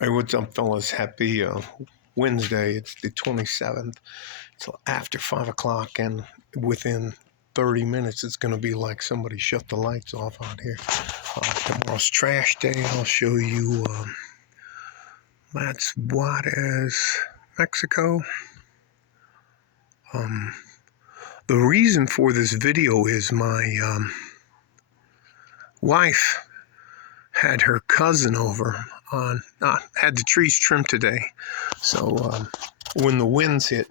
Hey, what's up, fellas? Happy Wednesday. It's the 27th. It's after 5 o'clock, and within 30 minutes, it's going to be like somebody shut the lights off out here. Tomorrow's trash day. I'll show you. That's Juarez, Mexico. The reason for this video is my wife had her cousin over on, had the trees trimmed today. So when the winds hit,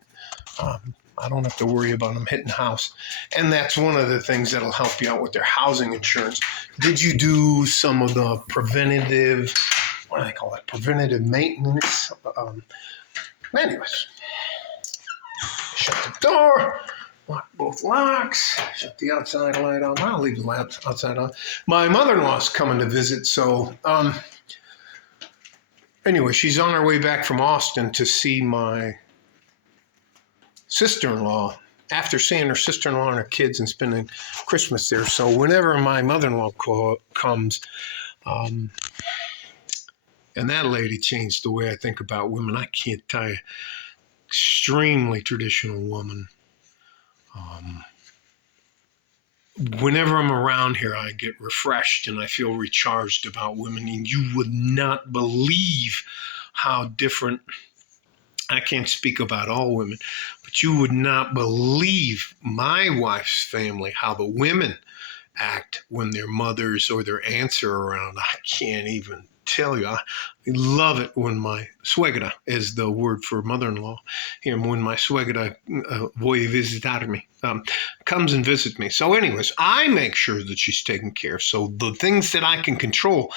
I don't have to worry about them hitting the house. And that's one of the things that'll help you out with their housing insurance. Did you do some of the preventative, what do they call it, preventative maintenance? Anyways, shut the door, lock both locks, shut the outside light on. I'll leave the light outside on. My mother-in-law's coming to visit, so anyway, she's on her way back from Austin to see my sister-in-law after seeing her sister-in-law and her kids and spending Christmas there. So whenever my mother-in-law comes, and that lady changed the way I think about women. I can't tell you, extremely traditional woman. Whenever I'm around here, I get refreshed and I feel recharged about women. And you would not believe how different, I can't speak about all women, but you would not believe my wife's family, how the women act when their mothers or their aunts are around. I can't even tell you. I love it when my suegra is the word for mother-in-law here. When my suegra voy a visitarme comes and visits me. So anyways, I make sure that she's taken care of. So the things that I can control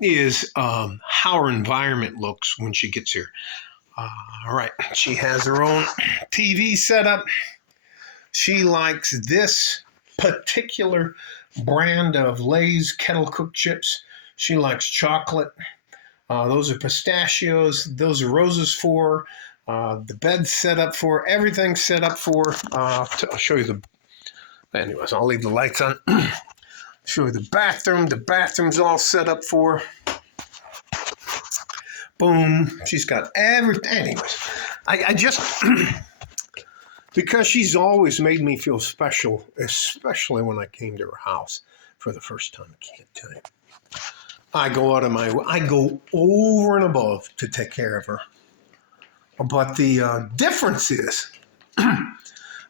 is how her environment looks when she gets here. All right, she has her own TV set up. She likes this particular brand of Lay's kettle cooked chips. She likes chocolate. Those are pistachios. Those are roses for her. The bed's set up for her. Everything's set up for her. I'll show you the... Anyways, I'll leave the lights on. Show you the bathroom. The bathroom's all set up for her. Boom. She's got everything. Anyways, I just... because she's always made me feel special, especially when I came to her house for the first time. I can't tell you. I go over and above to take care of her. But the difference is,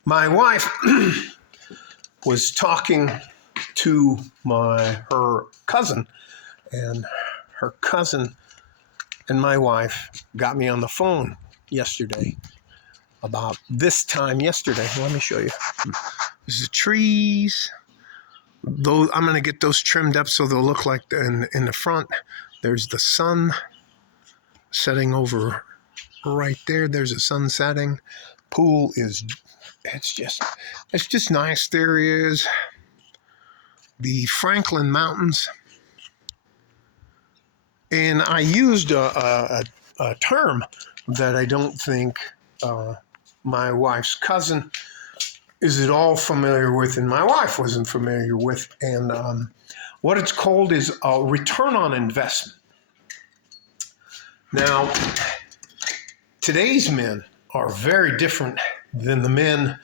my wife was talking to her cousin, and her cousin and my wife got me on the phone yesterday about this time yesterday. Let me show you. There's the trees. Those, I'm going to get those trimmed up so they'll look like in the front. There's the sun setting over right there. There's the sun setting. Pool is, it's just nice. There is the Franklin Mountains. And I used a term that I don't think my wife's cousin is at all familiar with, and my wife wasn't familiar with. And what it's called is a return on investment. Now, today's men are very different than the men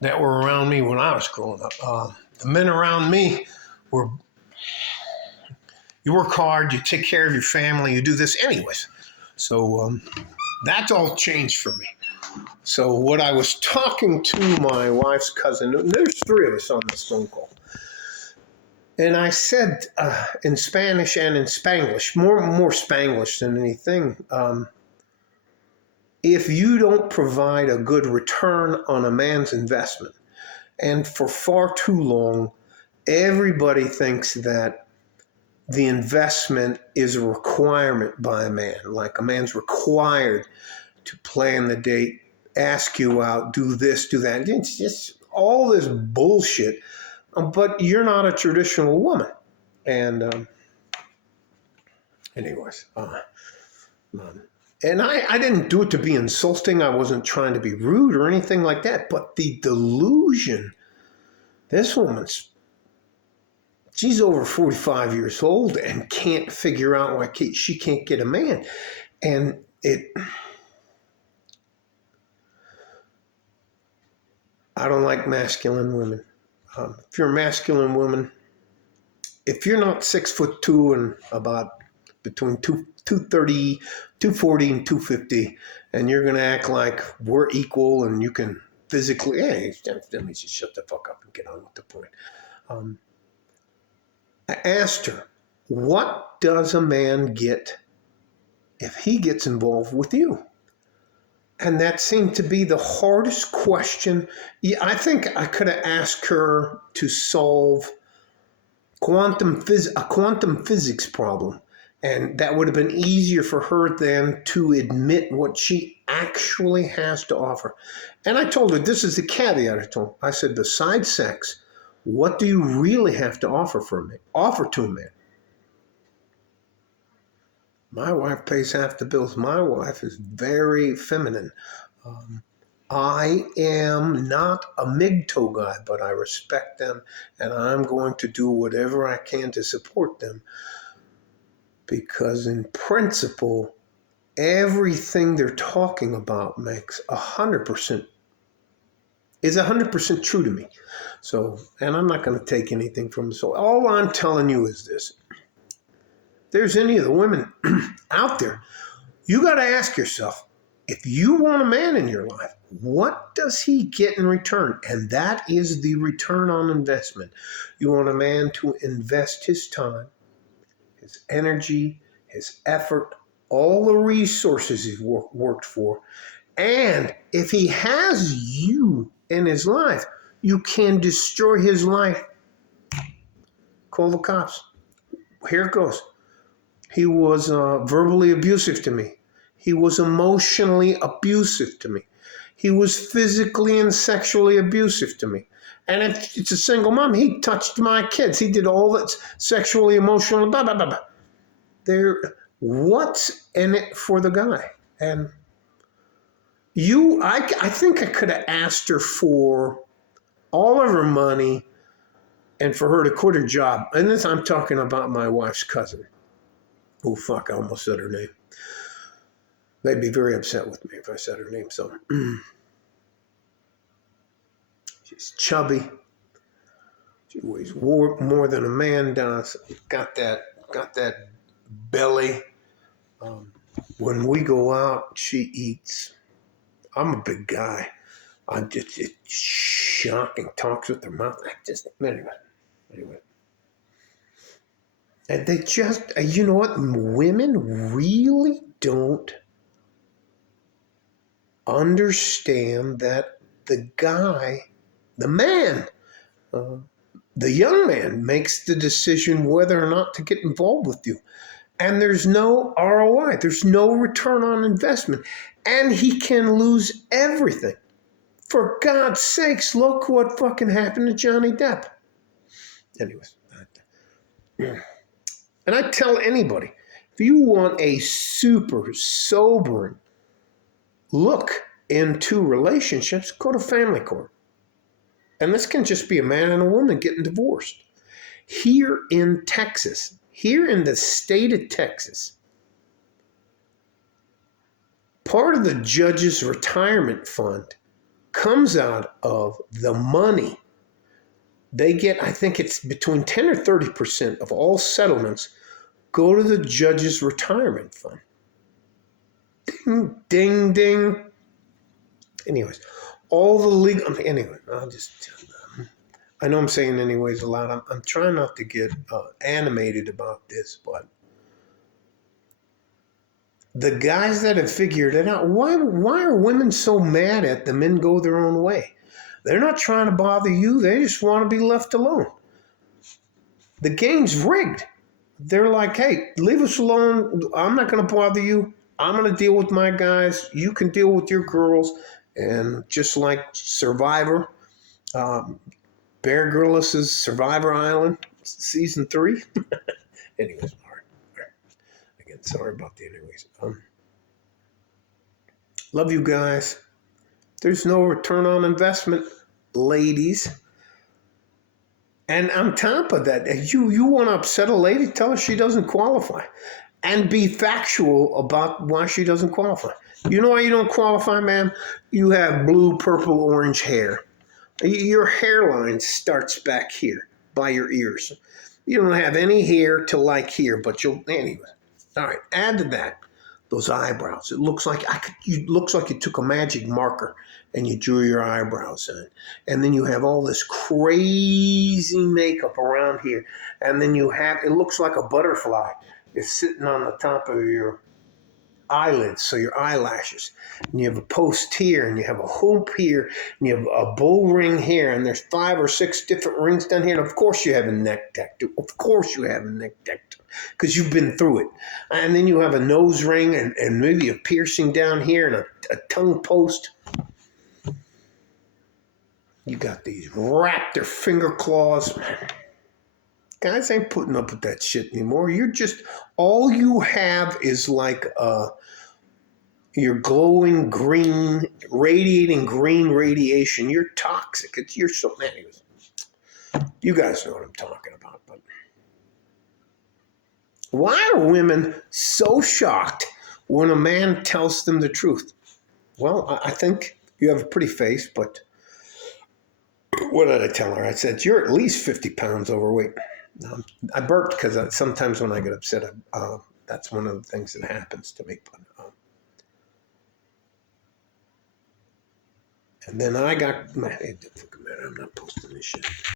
that were around me when I was growing up. The men around me were, you work hard, you take care of your family, you do this anyways. So that's all changed for me. So what I was talking to my wife's cousin, there's three of us on this phone call, and I said in Spanish and in Spanglish, more Spanglish than anything, if you don't provide a good return on a man's investment, and for far too long, everybody thinks that the investment is a requirement by a man, like a man's required to plan the date, ask you out, do this, do that. It's just all this bullshit. But you're not a traditional woman. And anyways, and I didn't do it to be insulting. I wasn't trying to be rude or anything like that. But the delusion, this woman's, she's over 45 years old and can't figure out why she can't get a man. And I don't like masculine women. If you're a masculine woman, if you're not 6'2" and about between 230, 240 and 250, and you're going to act like we're equal and you can physically, hey, let me just shut the fuck up and get on with the point. I asked her, what does a man get if he gets involved with you? And that seemed to be the hardest question. Yeah, I think I could have asked her to solve a quantum physics problem. And that would have been easier for her then to admit what she actually has to offer. And I told her, this is the caveat I told her. I said, besides sex, what do you really have to offer to a man? My wife pays half the bills. My wife is very feminine. I am not a MGTOW guy, but I respect them, and I'm going to do whatever I can to support them. Because in principle, everything they're talking about makes 100% true to me. So, and I'm not going to take anything from them. So all I'm telling you is this. If there's any of the women out there, you got to ask yourself, if you want a man in your life, what does he get in return? And that is the return on investment. You want a man to invest his time, his energy, his effort, all the resources he's worked for. And if he has you in his life, you can destroy his life. Call the cops. Here it goes. He was verbally abusive to me. He was emotionally abusive to me. He was physically and sexually abusive to me. And if it's a single mom, he touched my kids. He did all that sexually, emotional, blah, blah, blah, blah. What's in it for the guy? And I think I could have asked her for all of her money and for her to quit her job. And this, I'm talking about my wife's cousin. Oh, fuck, I almost said her name. They'd be very upset with me if I said her name. So she's chubby. She weighs more than a man does. Got that belly. When we go out, she eats. I'm a big guy. It's shocking. Talks with her mouth. Anyway. And they just, you know what? Women really don't understand that the guy, the man, the young man makes the decision whether or not to get involved with you. And there's no ROI. There's no return on investment. And he can lose everything. For God's sakes, look what fucking happened to Johnny Depp. Anyways. And I tell anybody, if you want a super sobering look into relationships, go to family court. And this can just be a man and a woman getting divorced. Here in Texas, here in the state of Texas, part of the judge's retirement fund comes out of the money they get. I think it's between 10 or 30% of all settlements go to the judge's retirement fund. Ding, ding, ding. Anyways, all the legal, anyway, I know I'm saying anyways a lot. I'm trying not to get animated about this, but the guys that have figured it out, why are women so mad at the men go their own way? They're not trying to bother you. They just want to be left alone. The game's rigged. They're like, hey, leave us alone. I'm not going to bother you. I'm going to deal with my guys. You can deal with your girls. And just like Survivor, Bear Grylls' Survivor Island, season 3. Anyways, all right. Again, sorry about the anyways. Love you guys. There's no return on investment, ladies. And on top of that, you want to upset a lady, tell her she doesn't qualify. and be factual about why she doesn't qualify. You know why you don't qualify, ma'am? You have blue, purple, orange hair. Your hairline starts back here by your ears. You don't have any hair to like here, but you'll anyway. All right, add to that those eyebrows. It looks like you took a magic marker and you drew your eyebrows in, and then you have all this crazy makeup around here, and then it looks like a butterfly is sitting on the top of your eyelids, so your eyelashes. And you have a post here, and you have a hoop here, and you have a bow ring here, and there's 5 or 6 different rings down here. And of course you have a neck deck. Of course you have a neck deck, because you've been through it. And then you have a nose ring, and maybe a piercing down here, and a tongue post. You got these raptor finger claws. Guys ain't putting up with that shit anymore. All you have is like you're glowing green, radiating green radiation. You're toxic. You're so, anyways. You guys know what I'm talking about. But why are women so shocked when a man tells them the truth? Well, I think you have a pretty face, but what did I tell her? I said, you're at least 50 pounds overweight. I burped because sometimes when I get upset, that's one of the things that happens to me. But, and then I got, man, I'm not posting this shit.